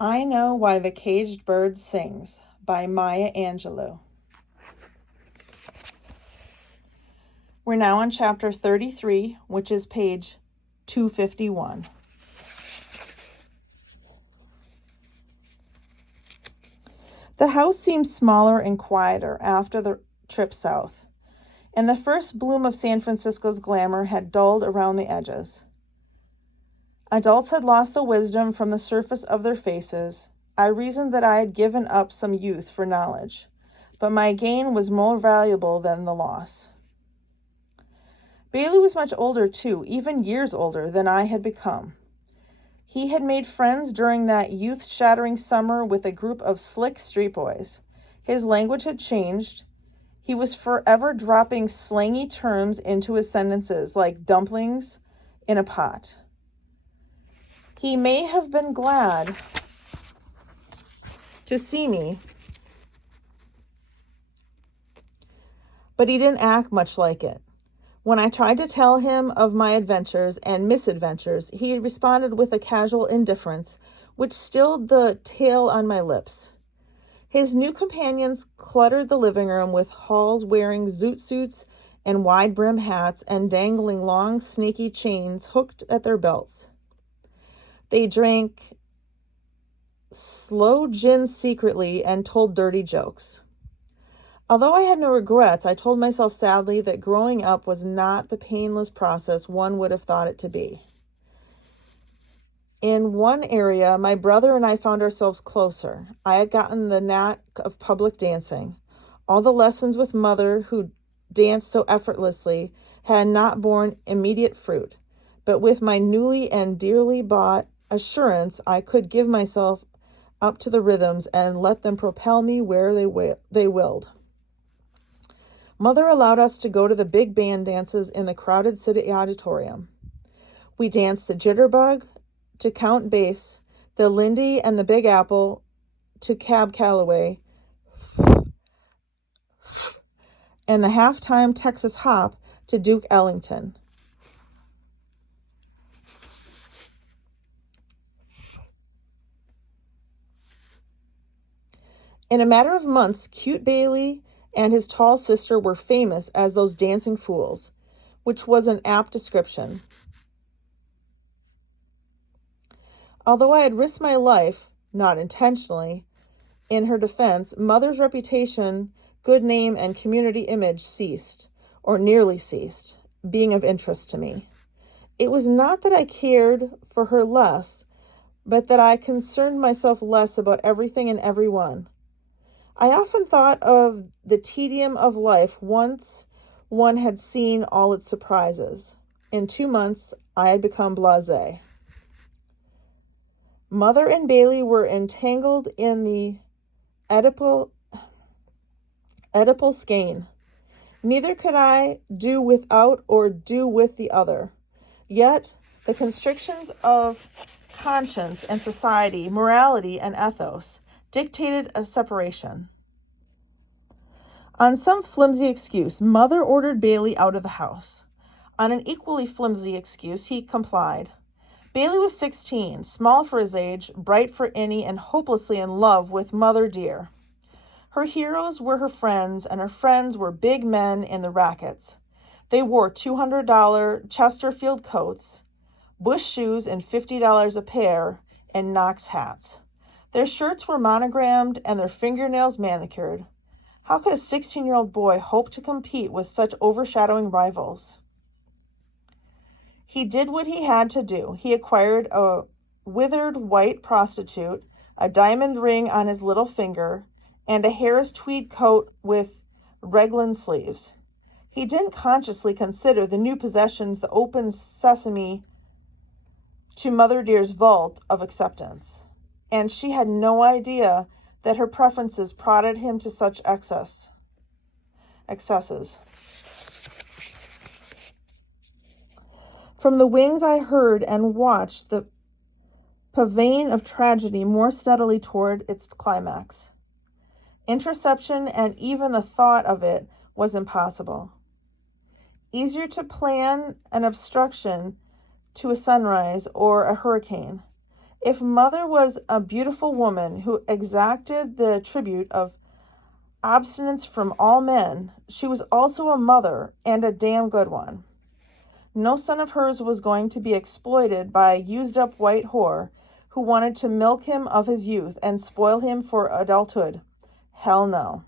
I Know Why the Caged Bird Sings by Maya Angelou. We're now on chapter 33, which is page 251. The house seemed smaller and quieter after the trip south, and the first bloom of San Francisco's glamour had dulled around the edges. Adults had lost the wisdom from the surface of their faces. I reasoned that I had given up some youth for knowledge, but my gain was more valuable than the loss. Bailey was much older, too, even years older than I had become. He had made friends during that youth-shattering summer with a group of slick street boys. His language had changed. He was forever dropping slangy terms into his sentences like dumplings in a pot. He may have been glad to see me, but he didn't act much like it. When I tried to tell him of my adventures and misadventures, he responded with a casual indifference, which stilled the tail on my lips. His new companions cluttered the living room with halls wearing zoot suits and wide-brim hats and dangling long, snaky chains hooked at their belts. They drank sloe gin secretly and told dirty jokes. Although I had no regrets, I told myself sadly that growing up was not the painless process one would have thought it to be. In one area, my brother and I found ourselves closer. I had gotten the knack of public dancing. All the lessons with Mother, who danced so effortlessly, had not borne immediate fruit. But with my newly and dearly bought assurance, I could give myself up to the rhythms and let them propel me where they willed. Mother allowed us to go to the big band dances in the crowded city auditorium. We danced the jitterbug to Count Bass, the Lindy and the Big Apple to Cab Calloway, and the halftime Texas Hop to Duke Ellington. In a matter of months, cute Bailey and his tall sister were famous as those dancing fools, which was an apt description. Although I had risked my life, not intentionally, in her defense, Mother's reputation, good name, and community image ceased, or nearly ceased, being of interest to me. It was not that I cared for her less, but that I concerned myself less about everything and everyone. I often thought of the tedium of life once one had seen all its surprises. In 2 months, I had become blasé. Mother and Bailey were entangled in the Oedipal skein. Neither could I do without or do with the other. Yet, the constrictions of conscience and society, morality and ethos, dictated a separation. On some flimsy excuse, Mother ordered Bailey out of the house. On an equally flimsy excuse, he complied. Bailey was 16, small for his age, bright for any, and hopelessly in love with Mother dear. Her heroes were her friends, and her friends were big men in the rackets. They wore $200 Chesterfield coats, Bush shoes and $50 a pair, and Knox hats. Their shirts were monogrammed and their fingernails manicured. How could a 16-year-old boy hope to compete with such overshadowing rivals? He did what he had to do. He acquired a withered white prostitute, a diamond ring on his little finger, and a Harris tweed coat with raglan sleeves. He didn't consciously consider the new possessions the open sesame to Mother Dear's vault of acceptance. And she had no idea that her preferences prodded him to such excesses. From the wings I heard and watched the pavane of tragedy more steadily toward its climax. Interception and even the thought of it was impossible. Easier to plan an obstruction to a sunrise or a hurricane. If mother was a beautiful woman who exacted the tribute of abstinence from all men, she was also a mother, and a damn good one. No son of hers was going to be exploited by a used-up white whore who wanted to milk him of his youth and spoil him for adulthood. Hell no.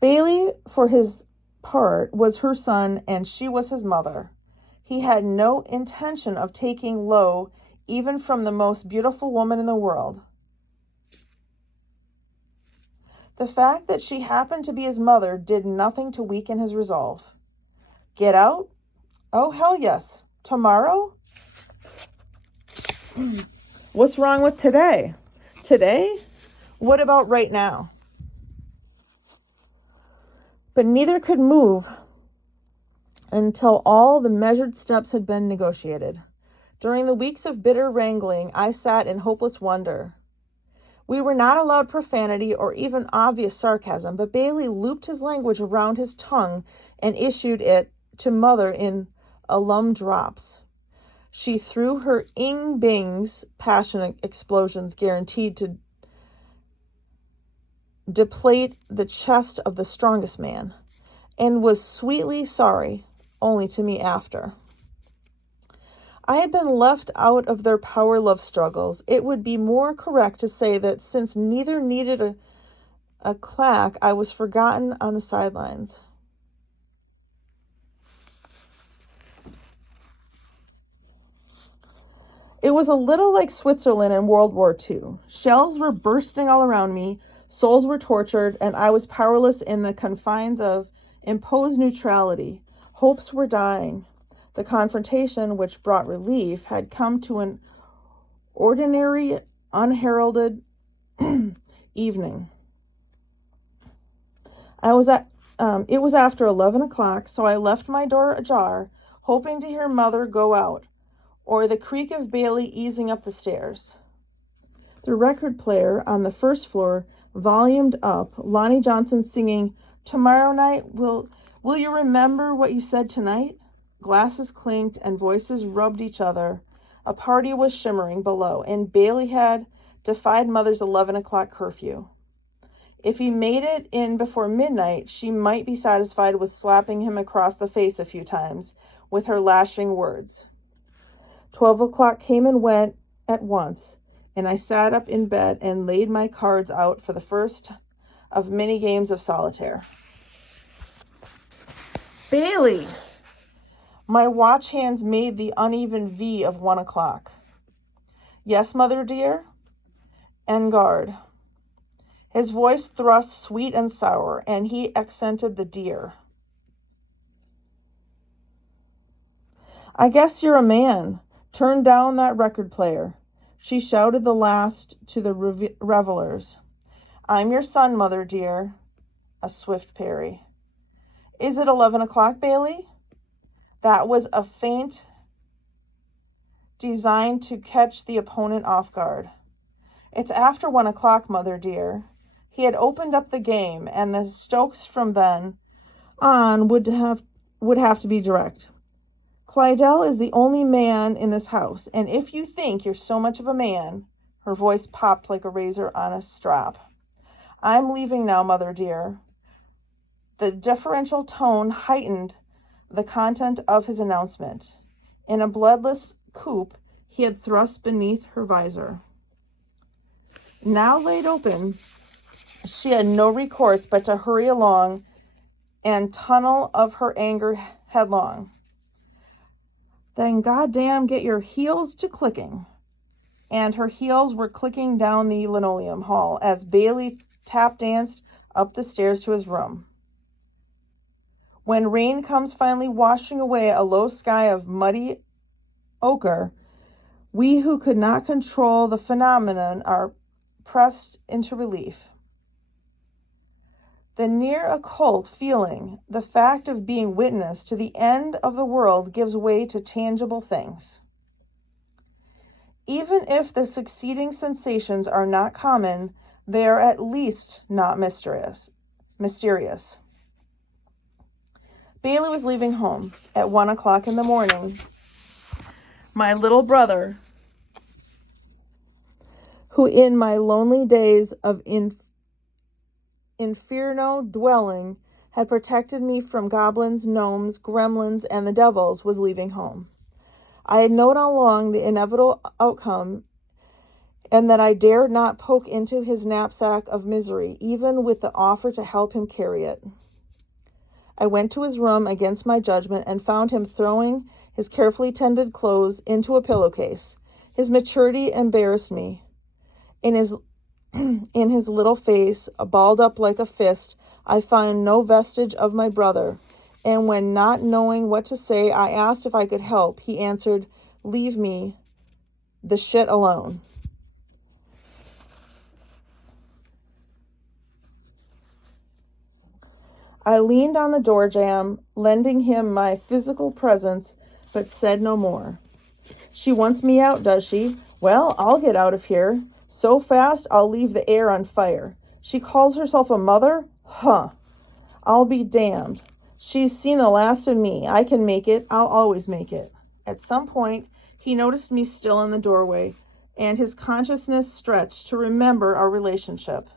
Bailey, for his part, was her son, and she was his mother. He had no intention of taking low even from the most beautiful woman in the world. The fact that she happened to be his mother did nothing to weaken his resolve. Get out? Oh, hell yes. Tomorrow? What's wrong with today? Today? What about right now? But neither could move until all the measured steps had been negotiated. During the weeks of bitter wrangling, I sat in hopeless wonder. We were not allowed profanity or even obvious sarcasm, but Bailey looped his language around his tongue and issued it to mother in alum drops. She threw her ing-bings, passionate explosions guaranteed to deplete the chest of the strongest man, and was sweetly sorry, only to me after. I had been left out of their power love struggles. It would be more correct to say that since neither needed a clack, I was forgotten on the sidelines. It was a little like Switzerland in World War II. Shells were bursting all around me, souls were tortured, and I was powerless in the confines of imposed neutrality. Hopes were dying. The confrontation, which brought relief, had come to an ordinary, unheralded evening. It was after 11 o'clock, so I left my door ajar, hoping to hear mother go out, or the creak of Bailey easing up the stairs. The record player on the first floor volumed up, Lonnie Johnson singing, "Tomorrow night, will you remember what you said tonight?" Glasses clinked and voices rubbed each other. A party was shimmering below, and Bailey had defied mother's 11 o'clock curfew. If he made it in before midnight, she might be satisfied with slapping him across the face a few times with her lashing words. 12 o'clock came and went at once, and I sat up in bed and laid my cards out for the first of many games of solitaire. Bailey! My watch hands made the uneven V of 1 o'clock. Yes, mother dear? En garde. His voice thrust sweet and sour, and he accented the dear. I guess you're a man. Turn down that record player. She shouted the last to the revelers. I'm your son, mother dear. A swift parry. Is it 11 o'clock, Bailey? That was a feint designed to catch the opponent off guard. It's after 1 o'clock, mother dear. He had opened up the game, and the strokes from then on would have to be direct. Clydell is the only man in this house, and if you think you're so much of a man, her voice popped like a razor on a strap. I'm leaving now, mother dear. The deferential tone heightened the content of his announcement. In a bloodless coupe he had thrust beneath her visor. Now laid open, she had no recourse but to hurry along and tunnel of her anger headlong. Then goddamn get your heels to clicking. And her heels were clicking down the linoleum hall as Bailey tap danced up the stairs to his room. When rain comes finally washing away a low sky of muddy ochre, we who could not control the phenomenon are pressed into relief. The near occult feeling, the fact of being witness to the end of the world, gives way to tangible things. Even if the succeeding sensations are not common, they are at least not mysterious. Bailey was leaving home at 1 o'clock in the morning. My little brother who in my lonely days of inferno dwelling had protected me from goblins, gnomes, gremlins, and the devils, was leaving home. I had known all along the inevitable outcome, and that I dared not poke into his knapsack of misery, even with the offer to help him carry it. I went to his room against my judgment and found him throwing his carefully tended clothes into a pillowcase. His maturity embarrassed me. In his little face, balled up like a fist, I found no vestige of my brother, and when, not knowing what to say, I asked if I could help, he answered, "Leave me the shit alone." I leaned on the door jamb, lending him my physical presence, but said no more. "She wants me out, does she? Well, I'll get out of here. So fast, I'll leave the air on fire. She calls herself a mother? Huh. I'll be damned. She's seen the last of me. I can make it. I'll always make it." At some point, he noticed me still in the doorway, and his consciousness stretched to remember our relationship.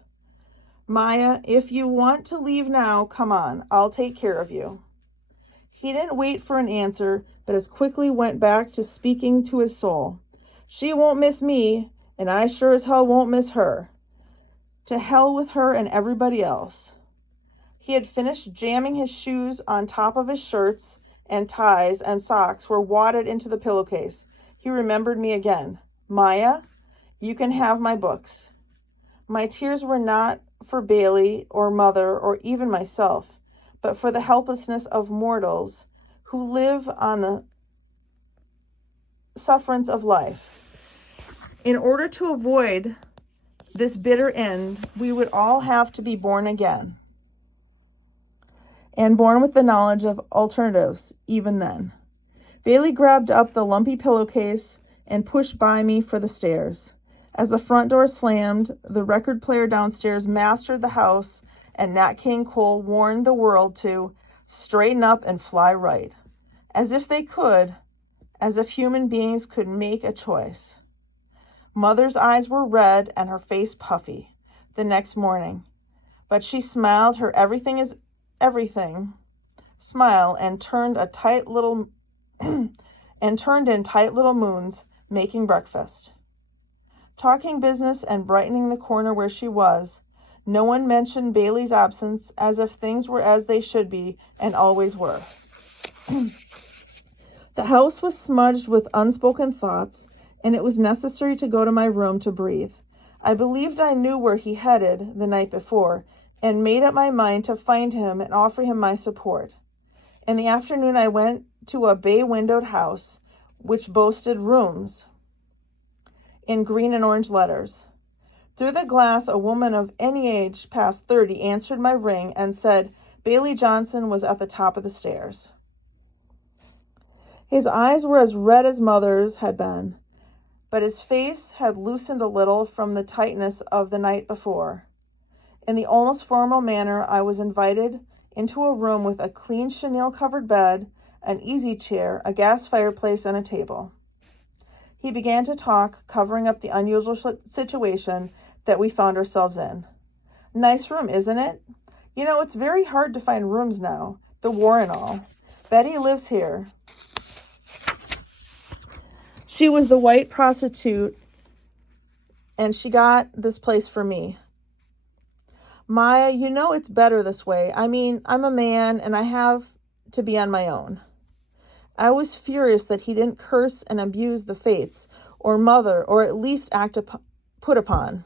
"Maya, if you want to leave now, come on. I'll take care of you." He didn't wait for an answer, but as quickly went back to speaking to his soul. "She won't miss me, and I sure as hell won't miss her. To hell with her and everybody else." He had finished jamming his shoes on top of his shirts, and ties and socks were wadded into the pillowcase. He remembered me again. "Maya, you can have my books." My tears were not for Bailey or mother or even myself, but for the helplessness of mortals who live on the sufferance of life. In order to avoid this bitter end, we would all have to be born again, and born with the knowledge of alternatives even then. Bailey grabbed up the lumpy pillowcase and pushed by me for the stairs. As the front door slammed, the record player downstairs mastered the house, and Nat King Cole warned the world to straighten up and fly right. As if they could, as if human beings could make a choice. Mother's eyes were red and her face puffy the next morning, but she smiled her everything is everything smile and turned in tight little moons, making breakfast, talking business and brightening the corner where she was. No one mentioned Bailey's absence, as if things were as they should be and always were. The house was smudged with unspoken thoughts, and it was necessary to go to my room to breathe. I believed I knew where he headed the night before, and made up my mind to find him and offer him my support. In the afternoon, I went to a bay-windowed house, which boasted rooms in green and orange letters. Through the glass, a woman of any age past 30 answered my ring and said Bailey Johnson was at the top of the stairs. His eyes were as red as Mother's had been, but his face had loosened a little from the tightness of the night before. In the almost formal manner, I was invited into a room with a clean chenille-covered bed, an easy chair, a gas fireplace, and a table. He began to talk, covering up the unusual situation that we found ourselves in. "Nice room, isn't it? You know, it's very hard to find rooms now, the war and all. Betty lives here. She was the white prostitute, and she got this place for me. Maya, you know it's better this way. I mean, I'm a man, and I have to be on my own." I was furious that he didn't curse and abuse the fates, or Mother, or at least put upon.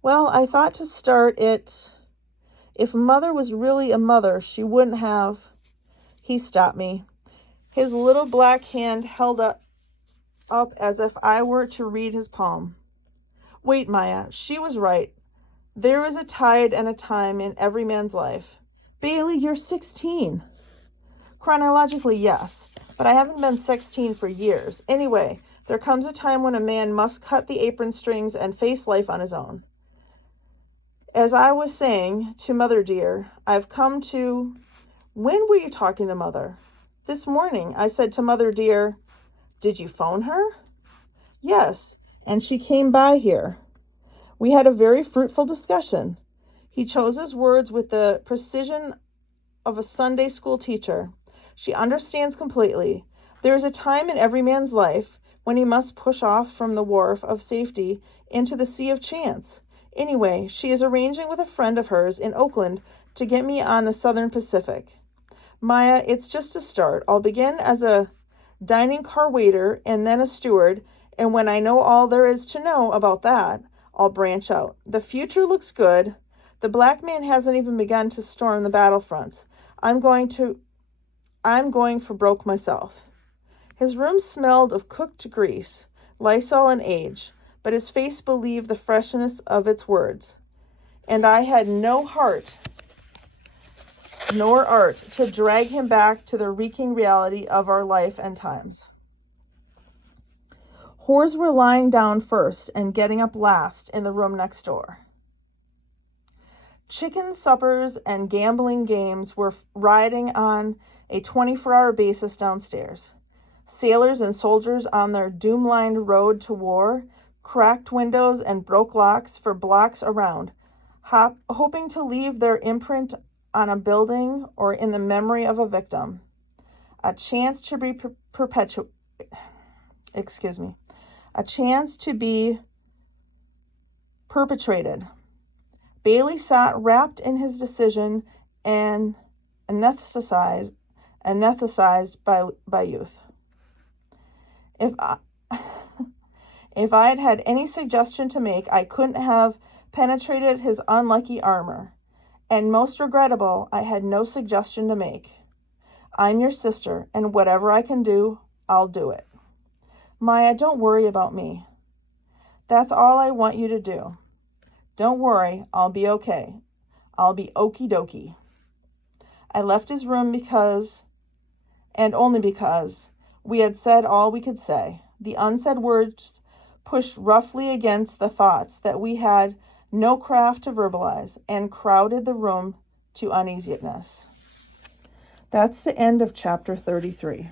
Well, I thought to start it, if Mother was really a mother, she wouldn't have. He stopped me, his little black hand held up as if I were to read his palm. "Wait, Maya, she was right. There is a tide and a time in every man's life." "Bailey, you're 16. Chronologically, yes, but I haven't been 16 for years. Anyway, there comes a time when a man must cut the apron strings and face life on his own. As I was saying to Mother dear, I've come to..." "When were you talking to Mother?" "This morning. I said to Mother dear..." "Did you phone her?" "Yes, and she came by here." We had a very fruitful discussion. He chose his words with the precision of a Sunday school teacher. She understands completely. There is a time in every man's life when he must push off from the wharf of safety into the sea of chance. Anyway, she is arranging with a friend of hers in Oakland to get me on the Southern Pacific. Maya, it's just a start. I'll begin as a dining car waiter and then a steward, and when I know all there is to know about that, I'll branch out. The future looks good. The black man hasn't even begun to storm the battlefronts. I'm going for broke myself. His room smelled of cooked grease, Lysol, and age, but his face believed the freshness of its words. And I had no heart nor art to drag him back to the reeking reality of our life and times. Whores were lying down first and getting up last in the room next door. Chicken suppers and gambling games were riding on a 24-hour basis downstairs. Sailors and soldiers on their doom-lined road to war, cracked windows and broke locks for blocks around, hoping to leave their imprint on a building or in the memory of a victim. A chance to be perpetrated. Bailey sat wrapped in his decision and anesthetized by youth. If I had had any suggestion to make, I couldn't have penetrated his unlucky armor. And most regrettable, I had no suggestion to make. I'm your sister, and whatever I can do, I'll do it. Maya, don't worry about me. That's all I want you to do. Don't worry, I'll be okay. I'll be okie dokie. I left his room because, and only because, we had said all we could say. The unsaid words pushed roughly against the thoughts that we had no craft to verbalize, and crowded the room to uneasiness. That's the end of chapter 33.